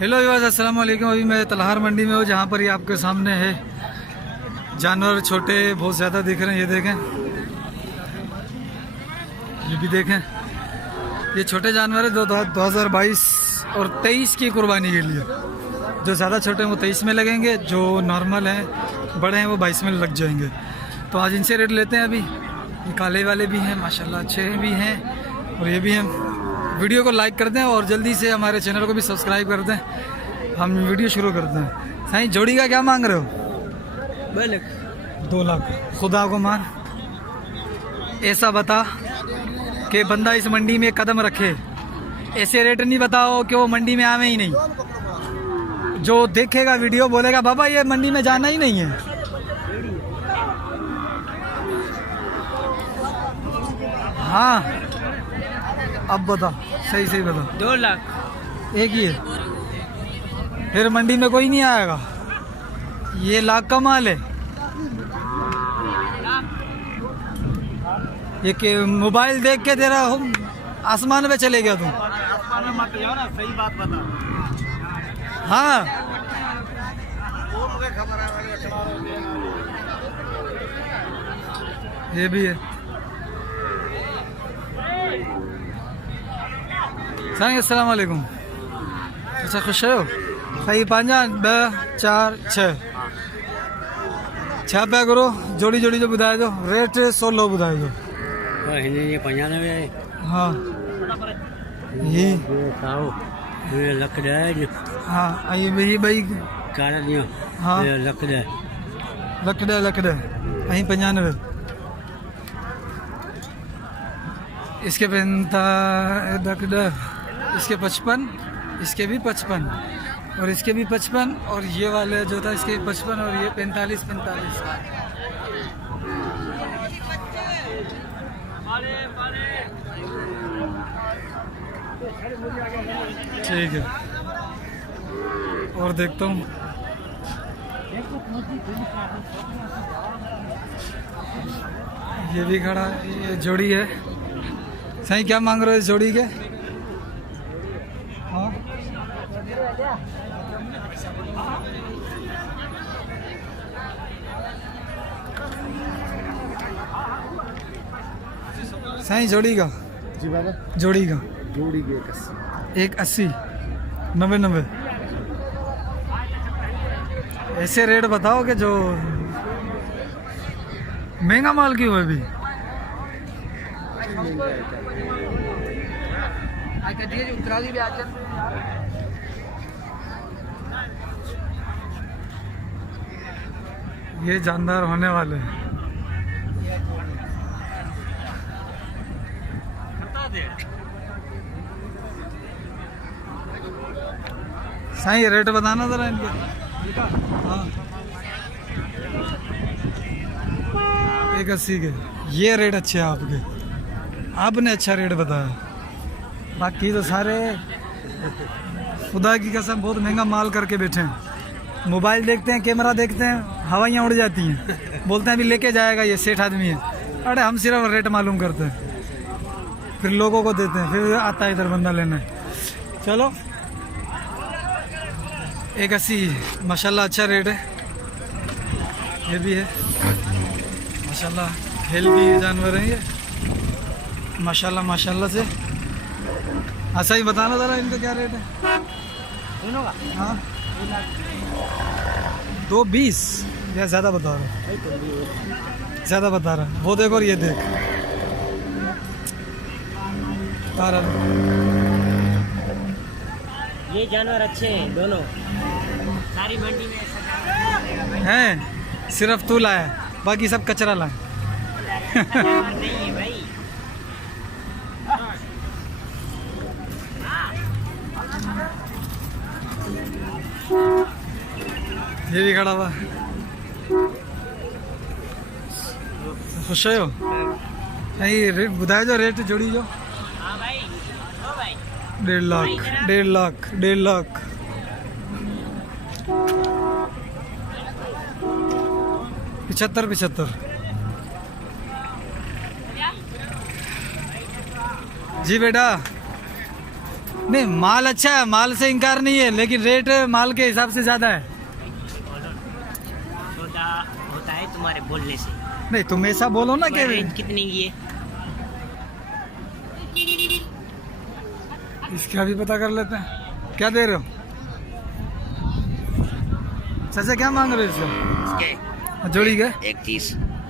Hello viewers, अस्सलाम वालेकुम। अभी मैं तलहार मंडी में हूँ, जहाँ पर ये आपके सामने है जानवर छोटे बहुत ज़्यादा दिख रहे हैं। ये देखें, ये भी देखें, ये छोटे जानवर है 2022 और 23 की कुर्बानी के लिए। जो ज़्यादा छोटे हैं वो 23 में लगेंगे, जो नॉर्मल हैं बड़े हैं वो 22 में लग जाएंगे। तो आज इनसे रेट लेते हैं। अभी ये काले वाले भी हैं माशाल्लाह, अच्छे भी हैं और ये भी हैं। वीडियो को लाइक कर दें और जल्दी से हमारे चैनल को भी सब्सक्राइब कर दें। हम वीडियो शुरू करते हैं। साईं, जोड़ी का क्या मांग रहे हो? 2 लाख। खुदा को मान, ऐसा बता कि बंदा इस मंडी में कदम रखे। ऐसे रेट नहीं बताओ कि वो मंडी में आवे ही नहीं। जो देखेगा वीडियो बोलेगा बाबा ये मंडी में जाना ही नहीं है। हाँ, अब बता, सही सही बता। 2 लाख एक ही है, फिर मंडी में कोई नहीं आएगा। ये लाख का माल है। ये के मोबाइल देख के तेरा आसमान पे चले गया तुम। आसमान में मत जाओ ना, सही बात बता। हाँ, वो मुझे खबर है। ये भी है। साईं अस्सलाम वालेकुम। अच्छा, खुश हो? सही 5 2 4 6 पे करो। जोड़ी जोड़ी जो बुधाए दो, रेट 16 बुधाए दो। ये 95 है। हाँ, ये लख दे। हाँ, ये भी भाई कारा दियो। हाँ, लख दे। लख दे अहीं 95। इसके 55, इसके 55, इसके भी 55 और इसके भी 55 और ये वाले जो था इसके 55 और ये 45। ठीक है, और देखता हूँ। ये भी खड़ा, ये जोड़ी है। सही क्या मांग रहे हो इस जोड़ी के? हाँ, सही जोड़ी का? जी बाबा, जोड़ी का जोड़ी के 180 90। ऐसे रेट बताओ कि जो महंगा माल क्यों है अभी? ये जानदार होने वाले हैं। सही रेट बताना जरा इनके। हाँ, 180 के। ये रेट अच्छे हैं आपके, आपने अच्छा रेट बताया। बाकी तो सारे खुदा की कसम बहुत महंगा माल करके बैठे हैं। मोबाइल देखते हैं, कैमरा देखते हैं, हवाइयाँ उड़ जाती हैं। बोलते हैं अभी लेके जाएगा, ये सेठ आदमी है। अरे हम सिर्फ रेट मालूम करते हैं, फिर लोगों को देते हैं, फिर आता है इधर बंदा लेने। चलो, 180 माशाल्लाह अच्छा रेट है। ये भी है माशाल्लाह, हेल्दी जानवर हैं ये माशाल्लाह माशाल्लाह से। ऐसा ही बताना ज़रा इनका क्या रेट है दोनों का? हाँ, 220 या ज़्यादा बता रहा है? ज़्यादा बता रहा है वो। देखो और ये देख, ये जानवर अच्छे हैं दोनों। सारी मंडी में हैं, सिर्फ तू लाया, बाकी सब कचरा लाया। नहीं है भाई। ये भी खड़ा हुआ। खुश हो? नहीं, रेट बताया जो रेट जोड़ी जो। हाँ भाई, ओ भाई, 1.5 लाख 1.5 लाख 1.5 लाख। 75। जी बेटा, नहीं माल अच्छा है, माल से इनकार नहीं है, लेकिन रेट माल के हिसाब से ज़्यादा है। सौदा होता है तुम्हारे बोलने से। नहीं तुम ऐसा बोलो ना कि रेंज कितनी की है? इसका भी पता कर लेते हैं। क्या दे रहे हो चाचा, क्या मांग रहे हो इसका? इसके जोड़ी के 31।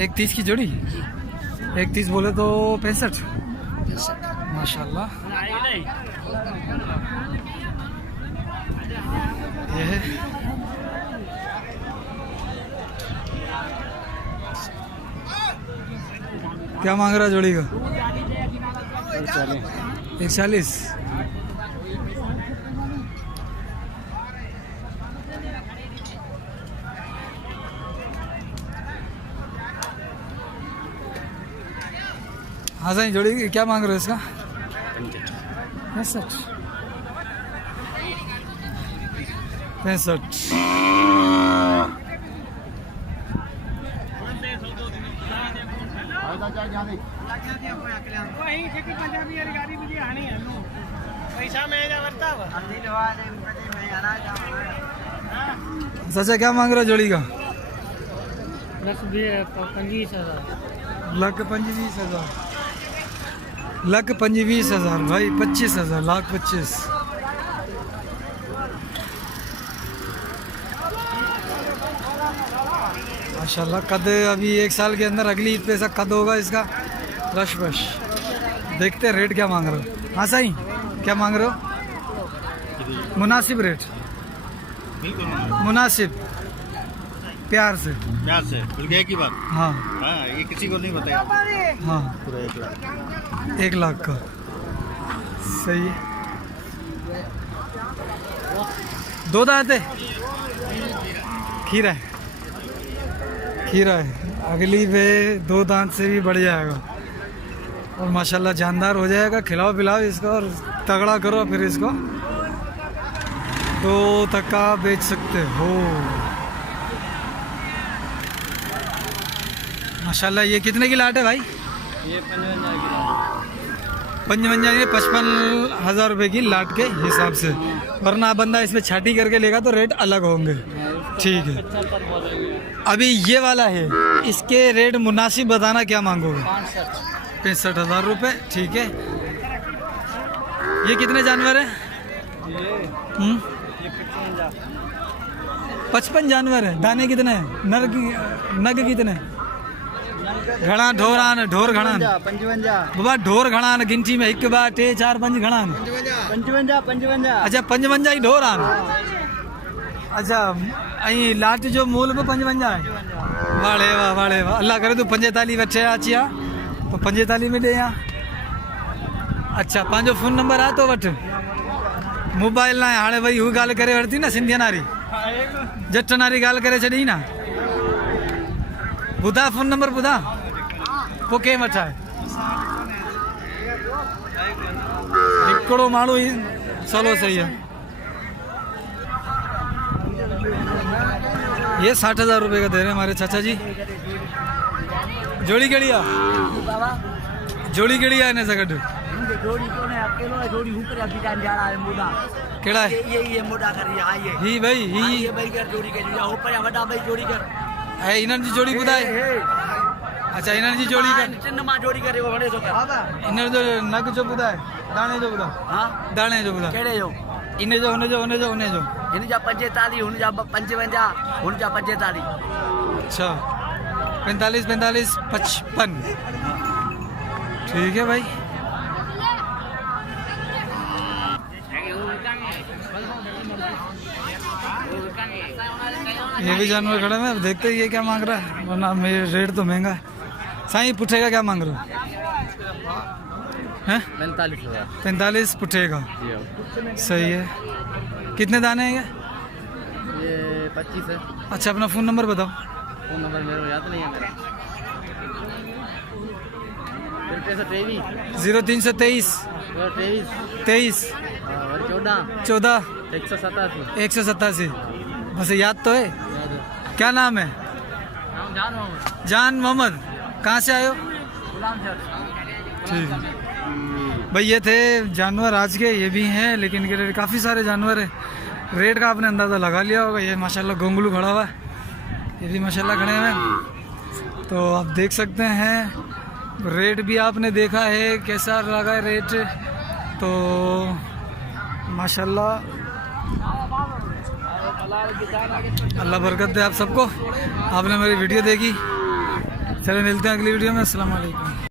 31 की जोड़ी, 31 बोले तो 65। माशाल्लाह। ये है क्या मांग रहा है जोड़ी का? 140। हाँ सही, जोड़ी क्या मांग रहे हो इसका? 65। 65। चाचा क्या मांग रहा है जोड़ी का? 25,000। लाख 25,000। लाख 25,000 भाई, 25,000, लाख 25। माशाल्लाह। कद अभी 1 साल के अंदर अगली ईद पे ऐसा कद होगा इसका, रश बश। देखते हैं रेट क्या मांग रहे हो। हाँ सही, क्या मांग रहे हो? मुनासिब रेट, मुनासिब, प्यार से खुल गया की बात। हाँ हाँ, ये किसी को नहीं बताया। हाँ, पूरा 1 लाख। 1 लाख का सही है। 2 दांत है, खीरा है, खीरा है। अगली पे 2 दांत से भी बढ़ जाएगा और माशाल्लाह जानदार हो जाएगा। खिलाओ पिलाओ इसको और तगड़ा करो, फिर इसको 2 तक का बेच सकते हो। माशाल्लाह। ये कितने की लाट है भाई? ये 55 की। 55 ये 55,000 रुपये की लाट के हिसाब से, वरना बंदा इसमें छाटी करके लेगा तो रेट अलग होंगे। ठीक है। अभी ये वाला है, इसके रेट मुनासिब बताना, क्या मांगोगे? 65,000 रुपये। ठीक है। ये कितने जानवर है? 55 जानवर है। दाने कितने हैं? नग कितने? घणा ढोरान, ढोर घणान 55। बाबा, ढोर घणान गिनती में 1 2 3 4 5 घणान। 55। अच्छा 55 ही ढोर आन। अच्छा ऐं लाट जो मूल में 55 है। वाड़े वाह, वाड़े वाह। अल्लाह करे तू 45 वठे अची आ तो 45 में ॾे आ। अच्छा पंहिंजो फ़ोन नंबर आहे तो वठ। मोबाइल ना हाणे वरी हू ॻाल्हि करे वरिती न, सिंधियन वारी जट वारी ॻाल्हि करे छॾी न। ॿुधा फ़ोन नंबर ॿुधा, पोइ कंहिं वठा हिकिड़ो माण्हू ई सवलो सही है। ये 60,000 रुपये का दे रहे हैं हमारे चाचा जी। जोड़ी कड़ी है? जोड़ी कड़ी है इन्हें से गॾु? जोड़ी तो ने अकेलो है, जोड़ी ऊपर अभी टाइम जा रहा है मोड़ा। केड़ा है? ये मोड़ा कर रही है। ये ही भाई, ही ये भाई कर जोड़ी कर लिया ऊपर या बड़ा भाई जोड़ी कर है। इन्हनि जी जोड़ी ॿुधाए। अच्छा इन्हनि जी जोड़ी कर, चिन्ह मां जोड़ी करे वो बड़े तो कर। इन्हनि जो नग जो ॿुधाए, दाणे जो ॿुधाए। हां दाणे जो ॿुधाए। केड़े जो? इन जो, हुन जो, हुन जो, हुन जो। इन जा 45, हुन जा 55, हुन जा 45। अच्छा 45 55 55। ठीक है भाई। ये भी जानवर खड़े हैं, अब देखते हैं ये क्या मांग रहा है, वरना मेरे रेट तो महंगा है। साईं पुट्ठे का क्या मांग रहे हो? हैं? 45,000। 45 पुट्ठे का। सही है। कितने दाने हैं ये 25 है। अच्छा अपना फ़ोन नंबर बताओ। फोन नंबर मेरे को याद नहीं है मेरा। 0323 23 14 187। बस याद तो है। क्या नाम है? जान मोहम्मद। कहाँ से आए हो? ठीक है। भाई ये थे जानवर आज के, ये भी हैं लेकिन इनके रेट काफ़ी सारे जानवर है। रेट का आपने अंदाज़ा लगा लिया होगा। ये माशाल्लाह गोंगलू खड़ा हुआ है, ये भी माशाल्लाह खड़े हुए हैं। तो आप देख सकते हैं, रेट भी आपने देखा है कैसा लगा है रेट। तो माशाल्लाह अल्लाह बरकत दे आप सबको, आपने मेरी वीडियो देखी। चलो मिलते हैं अगली वीडियो में। अस्सलाम वालेकुम।